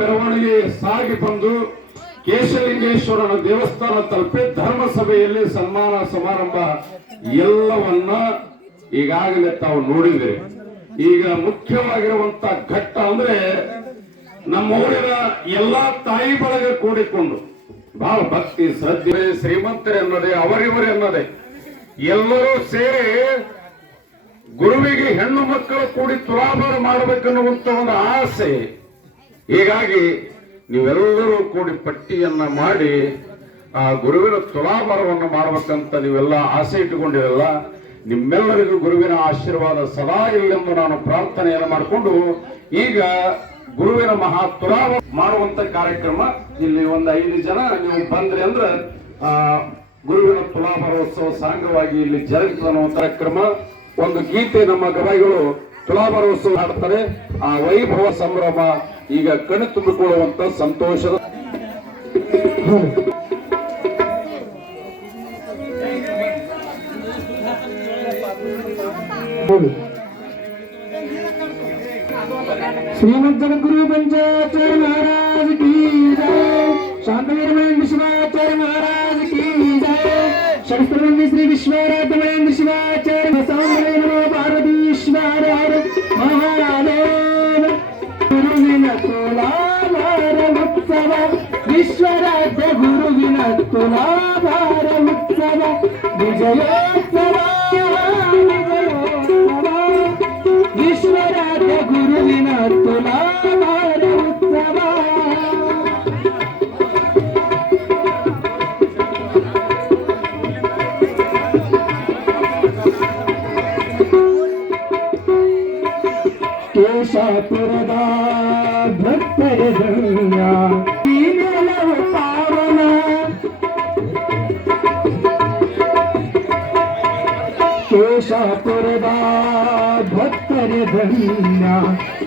ಮೆರವಣಿಗೆ ಸಾಗಿ ಬಂದು ಕೇಶಲಿಂಗೇಶ್ವರನ ದೇವಸ್ಥಾನ ತಲುಪಿ ಧರ್ಮಸಭೆಯಲ್ಲಿ ಸನ್ಮಾನ ಸಮಾರಂಭ ಎಲ್ಲವನ್ನ ಈಗಾಗಲೇ ತಾವು ನೋಡಿದ್ರಿ. ಈಗ ಮುಖ್ಯವಾಗಿರುವಂತ ಘಟ್ಟ ಅಂದ್ರೆ ನಮ್ಮ ಊರಿನ ಎಲ್ಲಾ ತಾಯಿ ಬಳಗ ಕೂಡಿಕೊಂಡು ಬಹಳ ಭಕ್ತಿ, ಶ್ರದ್ಧೆ ಶ್ರೀಮಂತರೆನ್ನದೆ ಅವರಿವರೆನ್ನದೆ ಎಲ್ಲರೂ ಸೇರಿ ಗುರುವಿಗೆ ಹೆಣ್ಣು ಮಕ್ಕಳು ಕೂಡಿ ತುಲಾಭಾರ ಮಾಡಬೇಕನ್ನುವಂತ ಒಂದು ಆಸೆ ಹೀಗಾಗಿ ನೀವೆಲ್ಲರೂ ಕೂಡಿ ಪಟ್ಟಿಯನ್ನ ಮಾಡಿ, ಆ ಗುರುವಿನ ತುಲಾಭಾರವನ್ನು ಮಾಡಬೇಕಂತ ನೀವೆಲ್ಲ ಆಸೆ ಇಟ್ಟುಕೊಂಡಿರಲ್ಲ, ನಿಮ್ಮೆಲ್ಲರಿಗೂ ಗುರುವಿನ ಆಶೀರ್ವಾದ ಸದಾ ಇಲ್ಲೆಂದು ನಾನು ಪ್ರಾರ್ಥನೆಯನ್ನು ಮಾಡಿಕೊಂಡು, ಈಗ ಗುರುವಿನ ಮಹಾ ತುಲಾಭ ಮಾಡುವಂತ ಕಾರ್ಯಕ್ರಮ ಇಲ್ಲಿ ಒಂದು ಐದು ಜನ ನೀವು ಬಂದ್ರಿ ಅಂದ್ರೆ, ಆ, ಗುರುವಿನ ತುಲಾಭಾರೋತ್ಸವ ಸಾಂಗವಾಗಿ ಇಲ್ಲಿ ಜರುಗಿತು ಕಾರ್ಯಕ್ರಮ ಒಂದು ಗೀತೆ ನಮ್ಮ ಗವಾಯಿಗಳು ತುಲಾಭಾರೋತ್ಸವ ಹಾಡ್ತಾರೆ. ಆ ವೈಭವ ಸಂಭ್ರಮ ಈಗ ಕಣ್ಣು ತುಂಬಿಕೊಳ್ಳುವಂತ ಸಂತೋಷದ श्रीमद जगद्गुरु पंचाचार्य महाराज की जय शांतवीर महेंद्र शिवाचार्य महाराज की जय शस्त्रबंदी श्री विश्वराज महेंद्र विश्वराध्य गुरुविना तुला भारमुत्सव विजयोत्सव विश्वराध्य गुरुविना तुला भारमुत्सव केशापुरदा भक्त ಕೇಶಾಪುರದ ಭಕ್ತರ ಧನ್ಯ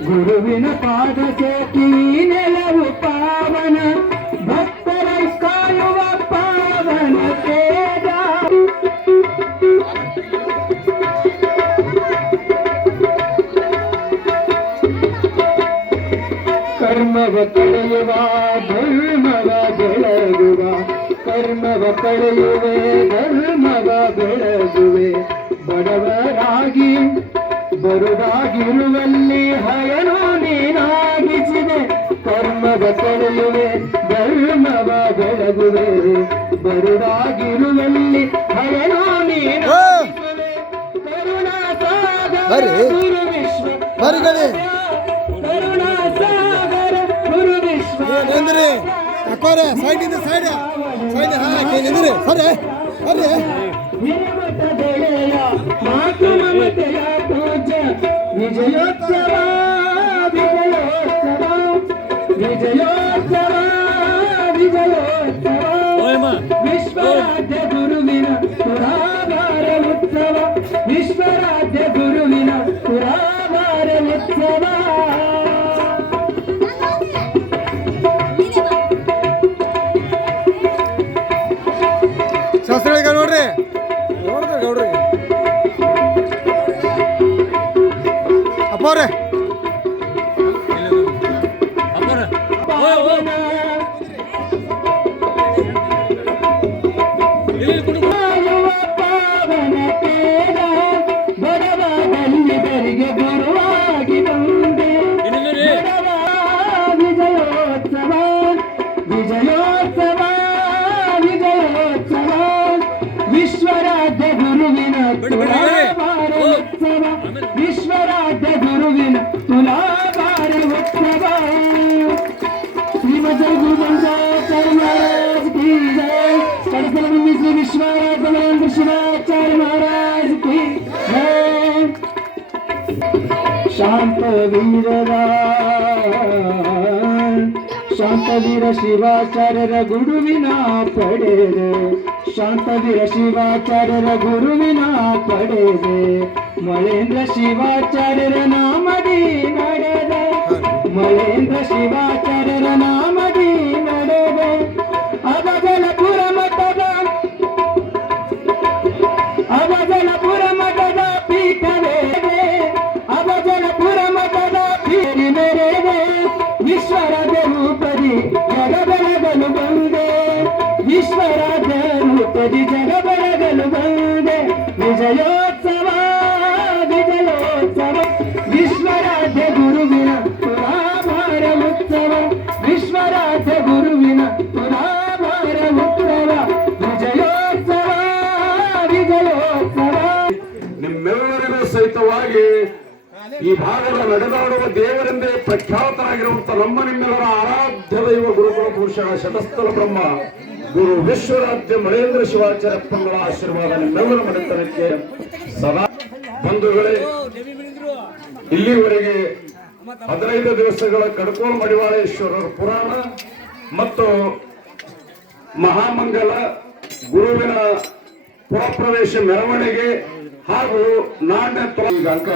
ಗುರುವಿನ ಪಾದ ಸೇಕಿ ನೆಲವು ಪಾವನ ಭಕ್ತರ ಕಾಯುವ ಪಾವನ ತೇಜ ಕರ್ಮವ ಕಳೆಯುವ ಧರ್ಮವ ಬೆಳಗುವ ಕರ್ಮವ ಕಳೆಯುವೆ ಧರ್ಮವ ಬೆಳಗುವೆ ಬಡವರಾಗಿ ಬರುದಾಗಿರುವಲ್ಲಿ ಹಯನು ನೀನಾಗಿಸಿದೆ. ಕರ್ಮದ ಕಳೆಯುವೆ ಧರ್ಮವ ಬೆಳಗುವೆ ಬರುದಾಗಿರುವಲ್ಲಿ ಹಯನು ನೀನಾಗಿಸುವೆ ಕರುಣಾ ಸಾಗರ. ಗುರು ವಿಶ್ವ. ಕರುಣಾ ಸಾಗರ ಗುರು ವಿಶ್ವ ಸೈಡ್ ಇಂದ ಸೈಡ್ ಸೈಡ್ ಹಾ ನಿಂದ್ರಿ. ಸರಿ अरे! विजयोत्सव போரு போரு तुला बार वक्रवा श्रीमद गुरुजा महाराज की जय. कडकलमी श्री शांत वीरदा शांत वीर शिवाचार्य गुरुविना पडे ಶಾಂತವೀರ ಶಿವಾಚಾರ್ಯರ ಗುರುವಿನ ಪಡೆದೆ ಮಳೇಂದ್ರ ಶಿವಾಚಾರ್ಯರ ನಾಮದಿ ನಡೆದೆ ಮಳೇಂದ್ರ ಶಿವಾಚಾರ್ಯರ ನಾಮದಿ ಜಗ ಬೆಳಗಲು ಬಂದೆ. ವಿಜಯೋತ್ಸವ ವಿಜಯೋತ್ಸವ. ವಿಶ್ವರಾಧ್ಯ ಗುರುವಿನ ತುಲಾಭಾರ ಉತ್ಸವ. ವಿಶ್ವರಾಧ್ಯ ಗುರುವಿನ ತುಲಾಭಾರ ಉತ್ಸವ. ವಿಜಯೋತ್ಸವ ವಿಜಯೋತ್ಸವ. ನಿಮ್ಮೆಲ್ಲರಿಗೂ ಸಹಿತವಾಗಿ ಈ ಭಾಗದ ನಡೆದಾಡುವ ದೇವರೆಂದೇ ಪ್ರಖ್ಯಾತರಾಗಿರುವಂತಹ ನಮ್ಮ ನಿಮ್ಮೆಲ್ಲರ ಆರಾಧ್ಯ ದೈವ ಗುರುಗಳ ಪುರುಷ ಶತಸ್ಥಲ ಬ್ರಹ್ಮ ಗುರು ವಿಶ್ವರಾಜ್ಯ ಮಹೇಂದ್ರ ಶಿವಾಚಾರ್ಯಪ್ಪಗಳ ಆಶೀರ್ವಾದ ನಿಮ್ಮೆಲ್ಲರ ಮನೆತನಕ್ಕೆ ಸದಾ ಬಂಧುಗಳೇ, ಇಲ್ಲಿವರೆಗೆ ಹದಿನೈದು ದಿವಸಗಳ ಕಡಕೋಲ್ ಮಡಿವಾಳೇಶ್ವರರ ಪುರಾಣ ಮತ್ತು ಮಹಾಮಂಗಲ ಗುರುವಿನ ಪುರಪ್ರವೇಶ ಮೆರವಣಿಗೆ ಹಾಗೂ ನಾಣ್ಯ ಅಂಕ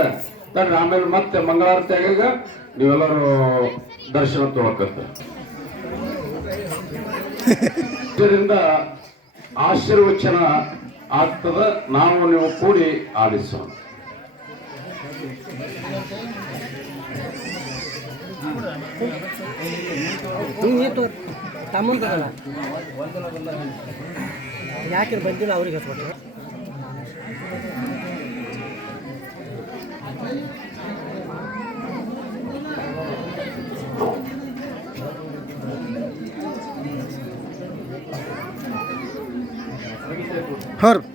ಆಮೇಲೆ ಮತ್ತೆ ಮಂಗಳಾರತಿ ಆಗಾಗ ನೀವೆಲ್ಲರೂ ದರ್ಶನ ತಗೊಳಕತ್ತ ಇದರಿಂದ ಆಶೀರ್ವಚನ ಆಗ್ತದ ನಾವು ನೀವು ಕೂಡಿ ಆಲಿಸೋಣ. ತಮ್ಮಂತದಲ್ಲ ಯಾಕೆ ಬಂದಿಲ್ಲ ಅವ್ರಿಗೆ ಹಚ್ಬಿಟ್ರು Harp.